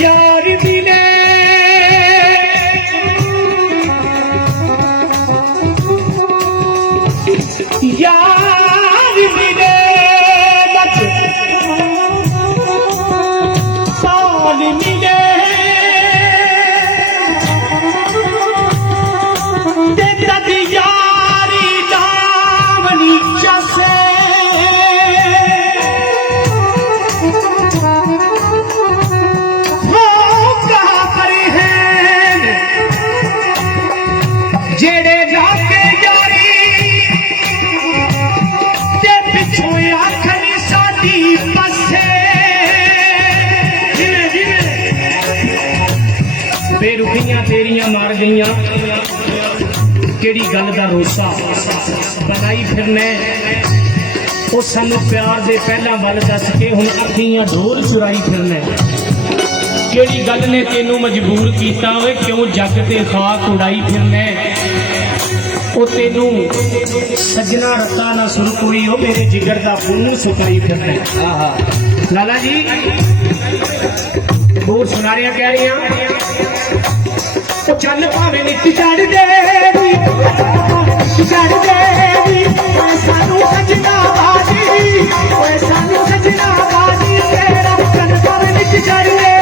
यार मिले यार मिले मत साल मिले तद यारी दामनी जैसे जेड़े जाके यारी ते पिछों आखनी साडी पासे बेरुखियां तेरियां मार गईयां केड़ी गल दा रोसा बनाई फिरने ओ सानू प्यार दे पहला वल दस के हुण अखियां ढोल चुराई फिरने केड़ी गल ने तेनू मजबूर कीता होए क्यों जग ते खाक उड़ाई फिरने ओ तेनू सजना रत्ता ना सुन कोई हो मेरे जिगर दा खून सुकाई फिरने लाला जी होर सुना रहा कह रही ओ चल भावे नित चढ़ दे सानू सजना बाजी सानू सजना बाजी तेरा चल भावे नित चढ़ दे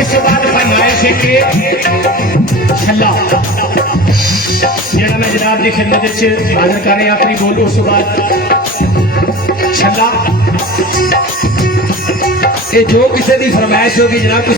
इस बाद फरमाइश है कि छला जरा मैं जनाब की खिदमत हाजिर कर रहा अपनी बोल उस बाद छला जो किसी की फरमाइश होगी जनाब